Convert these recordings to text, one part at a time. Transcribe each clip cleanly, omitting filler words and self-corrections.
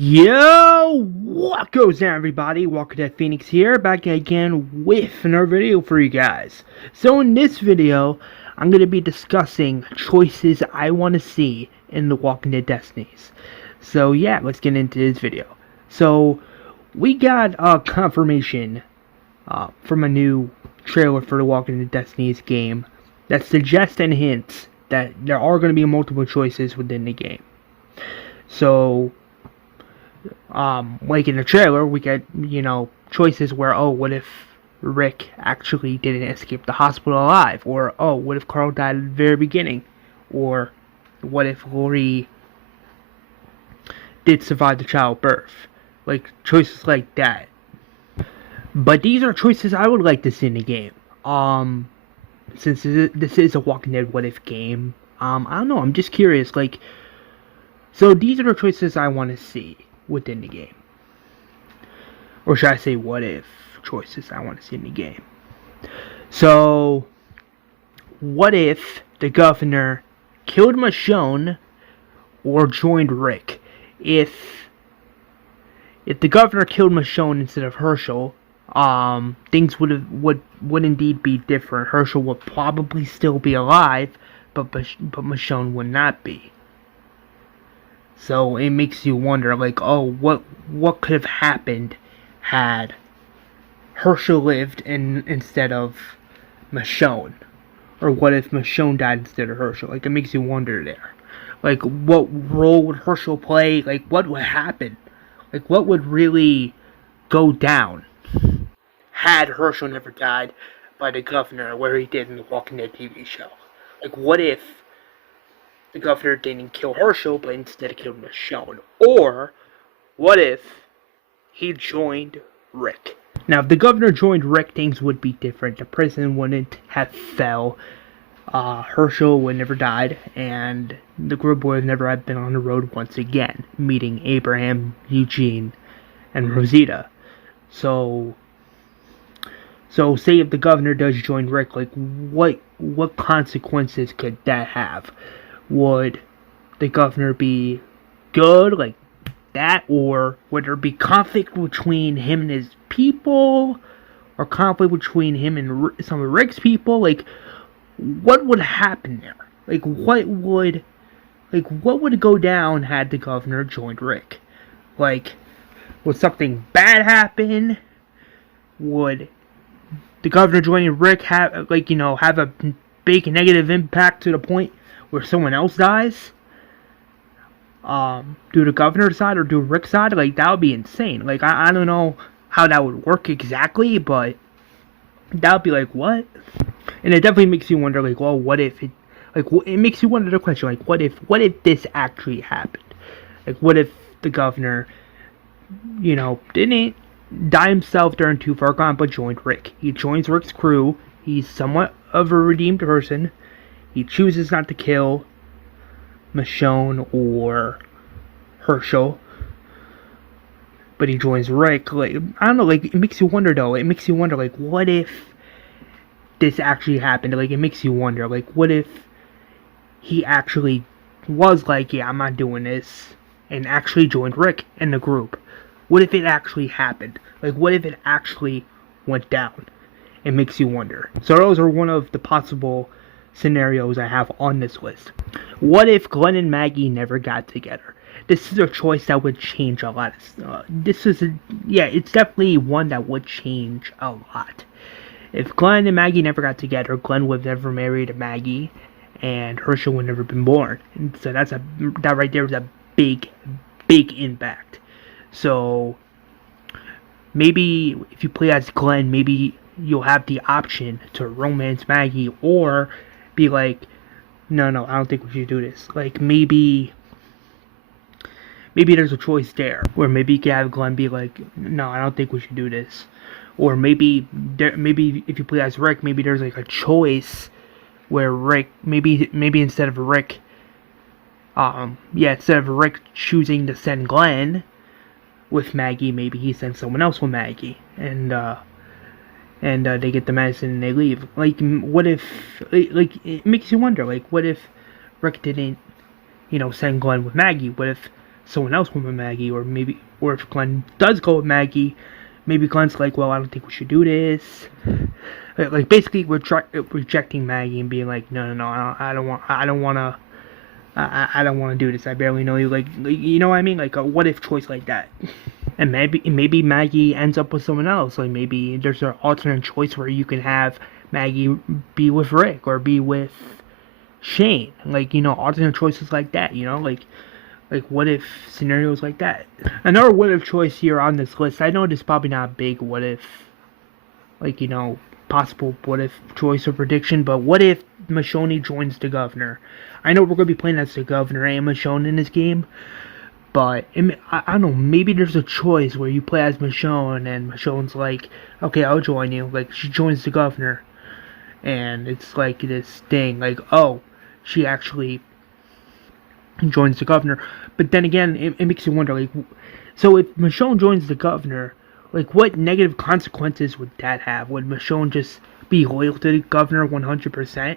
Yo, what goes down, everybody? Welcome to Phoenix here, back again with another video for you guys. So in this video, I'm going to be discussing choices I want to see in The Walking Dead Destinies. So yeah, let's get into this video. So, we got a confirmation from a new trailer for The Walking Dead Destinies game that suggests and hints that there are going to be multiple choices within the game. So, like in the trailer, we get, choices where, oh, what if Rick actually didn't escape the hospital alive? Or, oh, what if Carl died at the very beginning? Or, what if Lori did survive the childbirth? Like, choices like that. But these are choices I would like to see in the game. Since this is a Walking Dead what if game, I don't know, I'm just curious, like, so these are the choices I want to see within the game. Or should I say what if choices I want to see in the game. So, what if the governor killed Michonne or joined Rick? If the governor killed Michonne instead of Herschel, things would indeed be different. Herschel would probably still be alive, but Michonne would not be. So it makes you wonder, like, oh, what could have happened had Herschel lived instead of Michonne? Or what if Michonne died instead of Herschel? Like, it makes you wonder there. Like, what role would Herschel play? Like, what would happen? Like, what would really go down had Herschel never died by the governor where he did in the Walking Dead TV show? Like, what if the governor didn't kill Herschel, but instead killed Michonne? Or, what if he joined Rick? Now, if the governor joined Rick, things would be different. The prison wouldn't have fell. Herschel would never died, and the group would never have been on the road once again, meeting Abraham, Eugene, and Rosita. So say if the governor does join Rick, like, what consequences could that have? Would the governor be good, like that, or would there be conflict between him and his people, or conflict between him and some of Rick's people? Like, what would happen there? Like, what would go down had the governor joined Rick? Like, would something bad happen? Would the governor joining Rick have a big negative impact to the point where someone else dies? Do the governor's side or do Rick's side? Like, that would be insane. Like, I don't know how that would work exactly, but that would be like, what? And it definitely makes you wonder, like, well, what if it, like, it makes you wonder the question, like, what if this actually happened? Like, what if the governor, didn't die himself during Too Far Gone, but joined Rick? He joins Rick's crew. He's somewhat of a redeemed person. He chooses not to kill Michonne or Herschel, but he joins Rick. Like, I don't know, like, it makes you wonder, though. It makes you wonder, like, what if this actually happened? Like, it makes you wonder, like, what if he actually was like, yeah, I'm not doing this, and actually joined Rick and the group? What if it actually happened? Like, what if it actually went down? It makes you wonder. So those are one of the possible scenarios I have on this list. What if Glenn and Maggie never got together? This is a choice that would change a lot. It's definitely one that would change a lot. If Glenn and Maggie never got together, Glenn would have never married Maggie, and Herschel would never been born. And so that right there is a big impact. So maybe if you play as Glenn, maybe you'll have the option to romance Maggie, or be like, no, I don't think we should do this. Like, maybe there's a choice there, where maybe you can have Glenn be like, no, I don't think we should do this. Or maybe if you play as Rick, maybe there's like a choice where Rick, maybe instead of Rick choosing to send Glenn with Maggie, maybe he sends someone else with Maggie, and they get the medicine and they leave. Like, what if, like, it makes you wonder, like, what if Rick didn't, send Glenn with Maggie? What if someone else went with Maggie, or if Glenn does go with Maggie, maybe Glenn's like, well, I don't think we should do this. Like basically, we're rejecting Maggie and being like, no, I don't want to. I don't want to do this. I barely know you. Like, you know what I mean? Like a what if choice like that. And maybe Maggie ends up with someone else. Like maybe there's an alternate choice where you can have Maggie be with Rick or be with Shane. Like, alternate choices like that. Like what if scenarios like that. Another what if choice here on this list. I know this is probably not a big what if, like, possible what if choice or prediction, but what if Michonne joins the governor? I know we're going to be playing as the governor and Michonne in this game, but I don't know, maybe there's a choice where you play as Michonne and Michonne's like, okay, I'll join you. Like, she joins the governor, and it's like this thing, like, oh, she actually joins the governor. But then again, it makes you wonder, like, so if Michonne joins the governor, like, what negative consequences would that have? Would Michonne just be loyal to the governor 100%?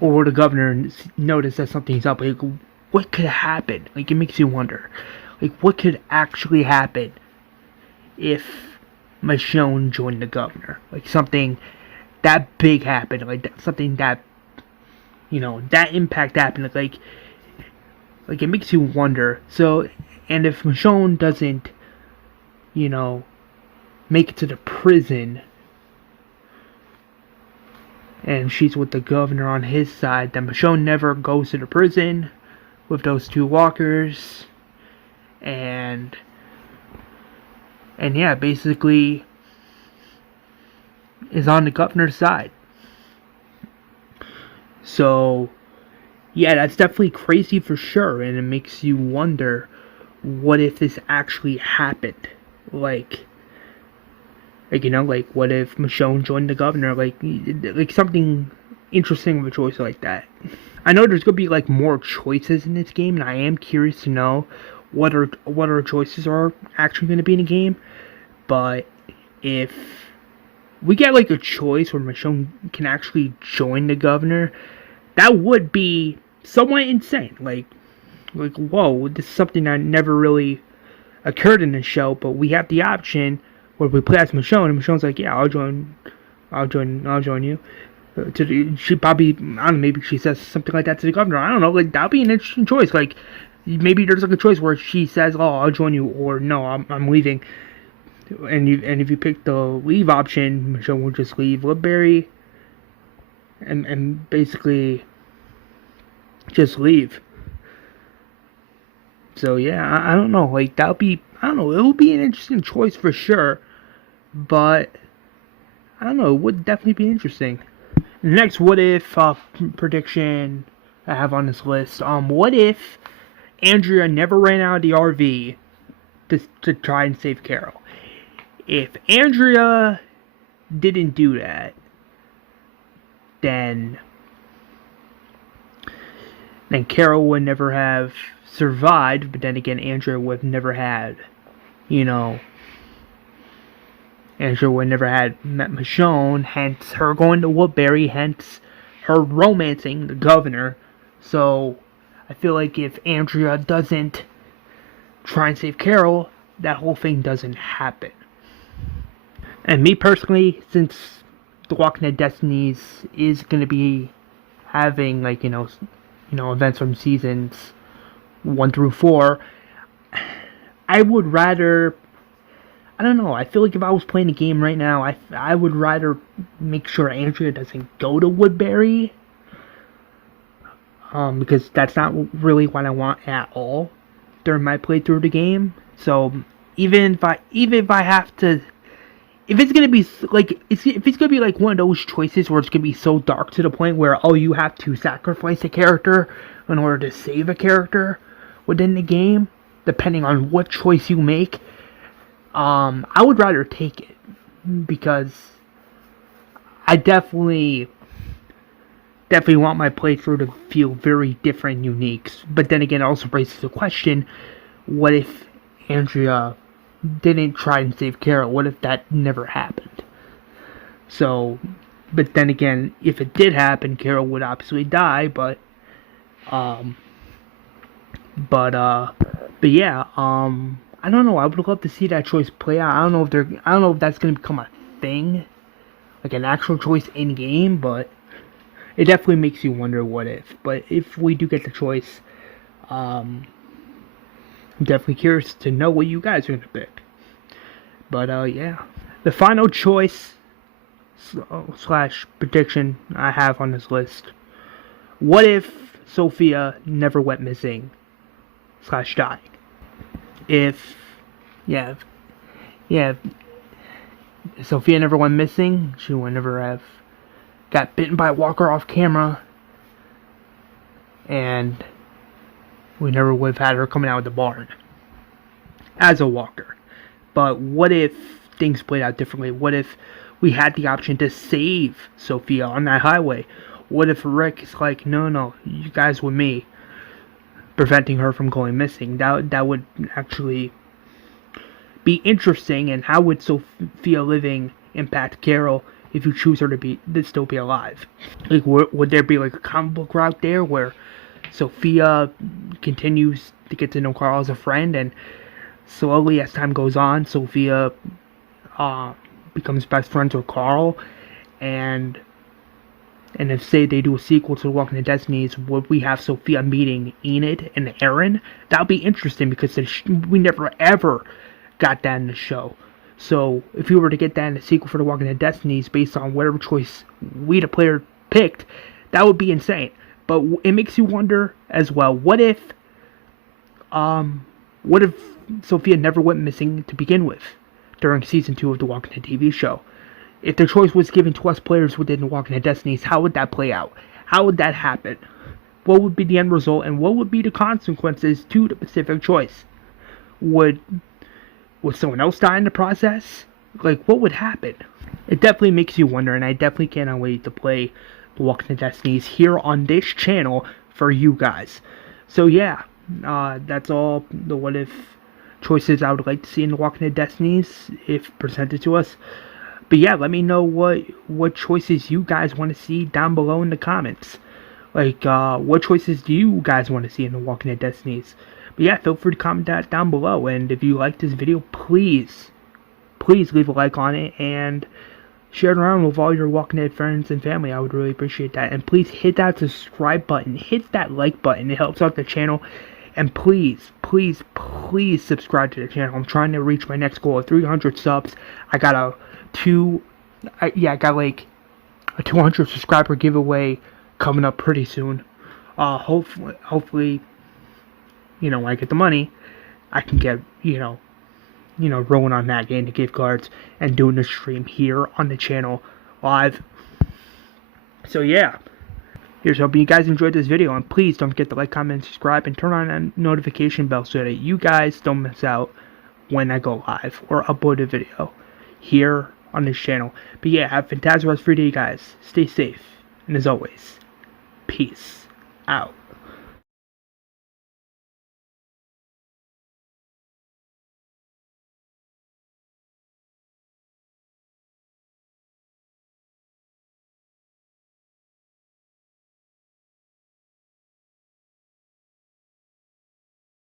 Or would the governor notice that something's up? Like, what could happen? Like, it makes you wonder. Like, what could actually happen if Michonne joined the governor? Like, something that big happened. Like, something that, that impact happened. Like, it makes you wonder. So, and if Michonne doesn't, make it to the prison, and she's with the governor on his side, then Michonne never goes to the prison with those two walkers, and yeah, basically is on the governor's side. So yeah, that's definitely crazy for sure, and it makes you wonder, what if this actually happened? Like, what if Michonne joined the governor? Like something interesting of a choice like that. I know there's gonna be like more choices in this game, and I am curious to know what our choices are actually gonna be in the game. But if we get like a choice where Michonne can actually join the governor, that would be somewhat insane. Like whoa, this is something that never really occurred in the show, but we have the option where we play as Michonne, and Michonne's like, yeah, I'll join you. She probably, I don't know, maybe she says something like that to the governor. I don't know, like, that'd be an interesting choice. Like, maybe there's like a choice where she says, oh, I'll join you, or no, I'm leaving. And if you pick the leave option, Michonne will just leave Woodbury, and basically just leave. So yeah, I don't know, like, that would be, I don't know, it would be an interesting choice for sure, but I don't know, it would definitely be interesting. Next what if prediction I have on this list, what if Andrea never ran out of the RV to try and save Carol? If Andrea didn't do that, then Carol would never have survived, but then again, Andrea would have never had, Andrea would never had met Michonne, hence her going to Woodbury, hence her romancing the governor. So I feel like if Andrea doesn't try and save Carol, that whole thing doesn't happen. And me personally, since The Walking Dead Destinies is going to be having, like, events from seasons 1 through 4, I would rather, I don't know, I feel like if I was playing a game right now, I would rather make sure Andrea doesn't go to Woodbury, because that's not really what I want at all during my playthrough of the game. So even if I have to, if it's gonna be like, if it's gonna be like one of those choices where it's gonna be so dark to the point where you have to sacrifice a character in order to save a character within the game, depending on what choice you make, I would rather take it, because I definitely want my playthrough to feel very different and unique. But then again, it also raises the question, what if Andrea didn't try and save Carol? What if that never happened? So, but then again, if it did happen, Carol would obviously die, but But yeah, I don't know. I would love to see that choice play out. I don't know if that's gonna become a thing, like an actual choice in game, but it definitely makes you wonder what if. But if we do get the choice, I'm definitely curious to know what you guys are gonna pick. But yeah, the final choice slash prediction I have on this list. What if Sophia never went missing slash died? If yeah, yeah, if Sophia never went missing, she would never have got bitten by a walker off camera, and we never would have had her coming out of the barn as a walker. But what if things played out differently? What if we had the option to save Sophia on that highway? What if Rick is like, no, you guys with me, preventing her from going missing? That would actually be interesting. And how would Sophia living impact Carol if you choose her to still be alive? Like, would there be like a comic book route there where Sophia continues to get to know Carl as a friend, and slowly as time goes on, Sophia becomes best friends with Carl, and if, say, they do a sequel to The Walking Dead Destinies, would we have Sophia meeting Enid and Aaron? That would be interesting, because we never ever got that in the show. So if we were to get that in a sequel for The Walking Dead Destinies based on whatever choice we, the player, picked, that would be insane. But it makes you wonder as well, what if Sophia never went missing to begin with during season 2 of The Walking Dead TV show? If the choice was given to us players within The Walking Dead Destinies, how would that play out? How would that happen? What would be the end result, and what would be the consequences to the specific choice? Would someone else die in the process? Like, what would happen? It definitely makes you wonder, and I definitely cannot wait to play The Walking Dead Destinies here on this channel for you guys. So yeah, that's all the what if choices I would like to see in The Walking Dead Destinies if presented to us. But yeah, let me know what choices you guys want to see down below in the comments. Like, what choices do you guys want to see in The Walking Dead Destinies? But yeah, feel free to comment that down below. And if you like this video, please leave a like on it and share it around with all your Walking Dead friends and family. I would really appreciate that. And please hit that subscribe button. Hit that like button. It helps out the channel. And please subscribe to the channel. I'm trying to reach my next goal of 300 subs. I got I got like a 200 subscriber giveaway coming up pretty soon. Hopefully, when I get the money, I can get, rolling on that, getting the gift cards and doing the stream here on the channel live. So yeah, here's hoping you guys enjoyed this video, and please don't forget to like, comment, and subscribe, and turn on that notification bell so that you guys don't miss out when I go live or upload a video here on this channel. But yeah, have a fantastic rest of your day, guys. Stay safe, and as always, peace out.